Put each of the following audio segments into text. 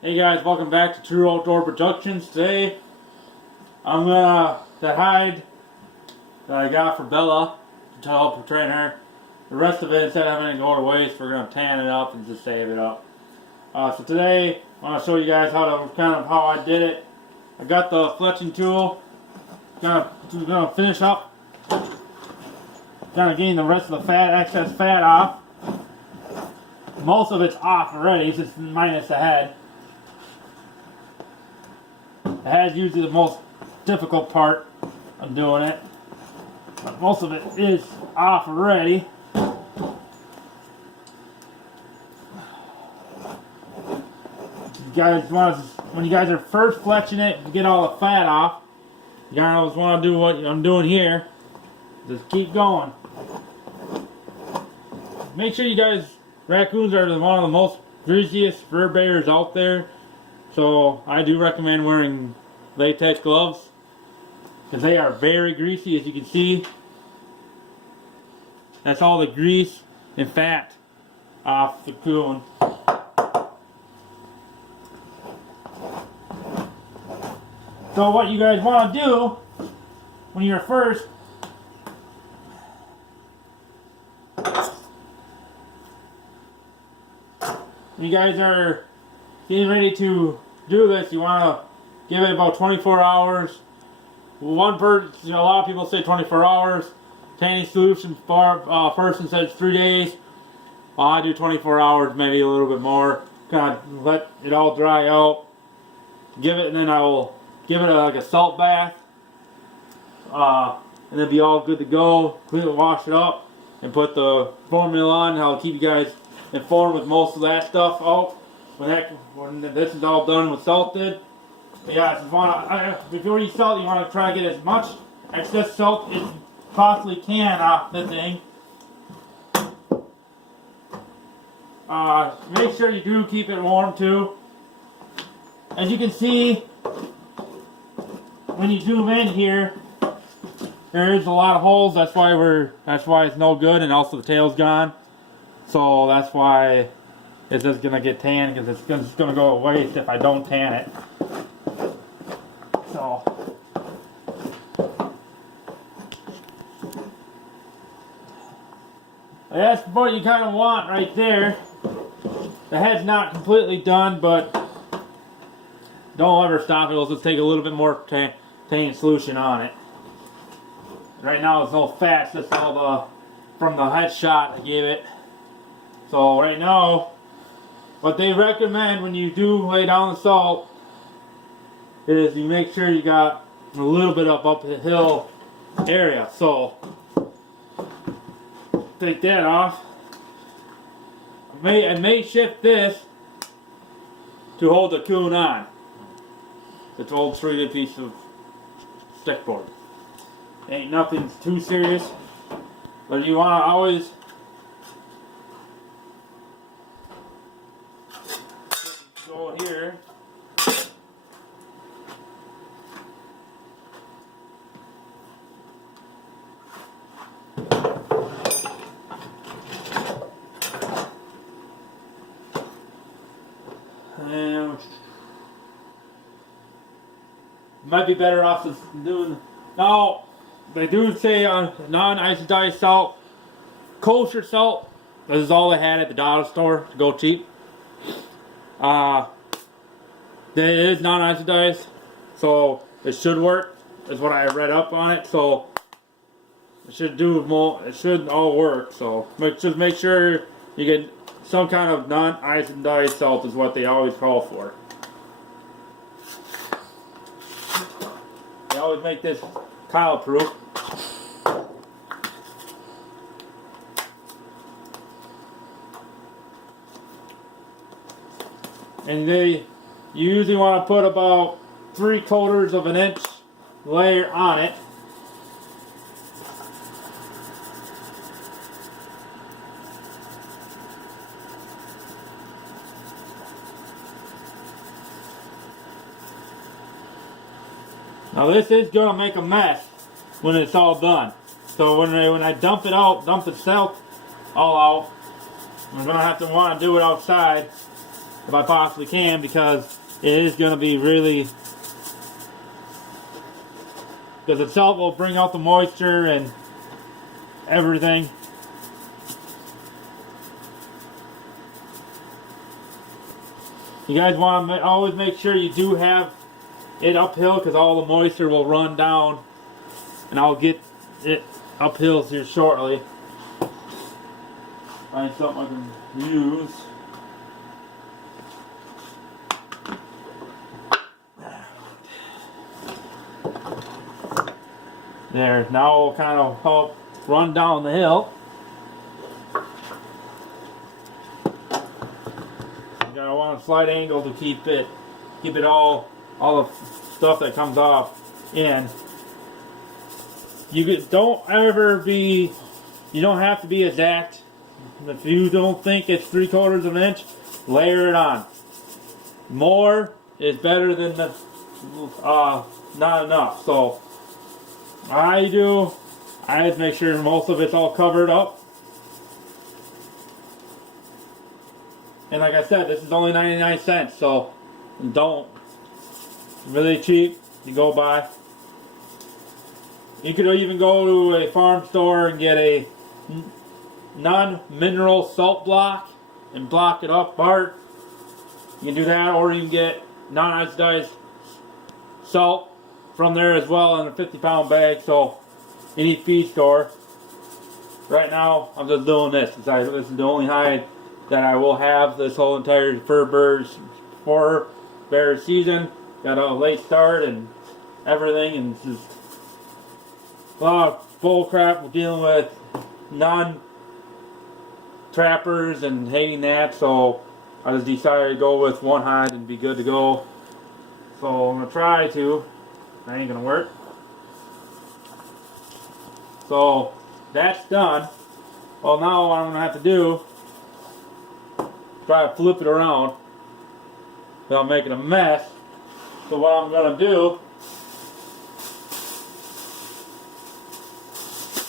Hey guys, welcome back to True Outdoor Productions. Today, I'm gonna the hide that I got for Bella to help train her. The rest of it, instead of having it go to waste, we're gonna tan it up and just save it up. So today, I want to show you guys how I did it. I got the fletching tool. Gonna finish up. Gonna gain the rest of the excess fat off. Most of it's off already, just minus the head. The head's usually the most difficult part of doing it, but most of it is off already. When you guys are first fletching it to get all the fat off, you guys want to do what I'm doing here. Just keep going. Make sure you guys, raccoons are one of the most greasiest fur bearers out there. So I do recommend wearing latex gloves because they are very greasy, as you can see. That's all the grease and fat off the coon. So what you guys want to do when you're first, you guys are getting ready to do this, you want to give it about 24 hours. A lot of people say 24 hours. Tanning solution person says 3 days. I do 24 hours, maybe a little bit more. Kind of let it all dry out. Give it, and then I will give it like a salt bath. And then be all good to go. Completely wash it up and put the formula on. I'll keep you guys informed with most of that stuff out. When this is all done with salted. But yeah, before you salt, you want to try to get as much excess salt as you possibly can off the thing. Make sure you do keep it warm too. As you can see, when you zoom in here, there is a lot of holes. That's why it's no good, and also the tail's gone. So that's why it's just gonna get tan, because it's gonna go to waste if I don't tan it. So that's what you kind of want right there. The head's not completely done, but don't ever stop it. It'll just take a little bit more tanning solution on it. Right now there's no fat, it's just all from the head shot I gave it. So right now, what they recommend when you do lay down the salt is you make sure you got a little bit up the hill area. So take that off. I may shift this to hold the coon on. It's an old 3D piece of stick board. Ain't nothing too serious, but you want to always go here. And might be better off just doing. Now, they do say on non-iodized salt, kosher salt. This is all they had at the dollar store to go cheap. It is non-iodized, so it should work. Is what I read up on it. So it should do more. It should all work. So just make sure you get some kind of non-iodized salt. Is what they always call for. They always make this Kyle proof. And you usually want to put about 3/4 of an inch layer on it. Now this is going to make a mess when it's all done. So when I dump the salt all out, I'm going to want to do it outside. if I possibly can, because it is going to be really, because the salt will bring out the moisture and everything. You guys want to always make sure you do have it uphill, because all the moisture will run down, and I'll get it uphill here shortly. Find something I can use. There, now it'll kind of help run down the hill. You gotta want a slight angle to keep it all the stuff that comes off in. You don't have to be exact. If you don't think it's 3/4 of an inch, layer it on. More is better than the not enough. So I just make sure most of it's all covered up. And like I said, this is only 99 cents, so don't, really cheap to go buy. You could even go to a farm store and get a non-mineral salt block and block it up apart. You can do that, or you can get non-oxidized salt from there as well in a 50-pound bag. So any feed store. Right now I'm just doing this. This is the only hide that I will have this whole entire fur bear season. Got a late start and everything, and it's just a lot of bull crap with dealing with non-trappers and hating that, so I just decided to go with one hide and be good to go. So I'm going to try to. That ain't going to work. So that's done. Well, now what I'm going to have to do, try to flip it around without making a mess. So what I'm going to do,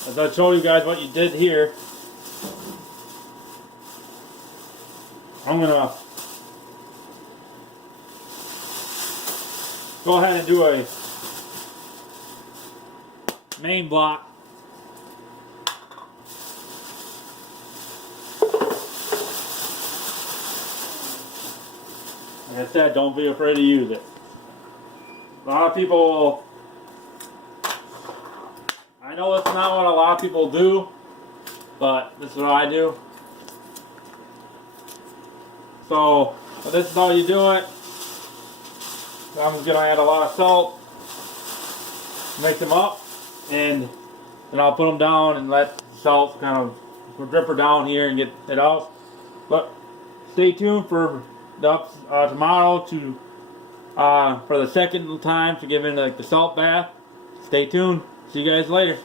as I showed you guys what you did here, I'm going to go ahead and do a main block. Like I said, don't be afraid to use it. A lot of people, I know it's not what a lot of people do, but this is what I do. So this is how you do it. I'm just going to add a lot of salt, mix them up, and then I'll put them down and let the salt kind of drip her down here and get it out. But stay tuned for tomorrow for the second time to give in like the salt bath. Stay tuned. See you guys later.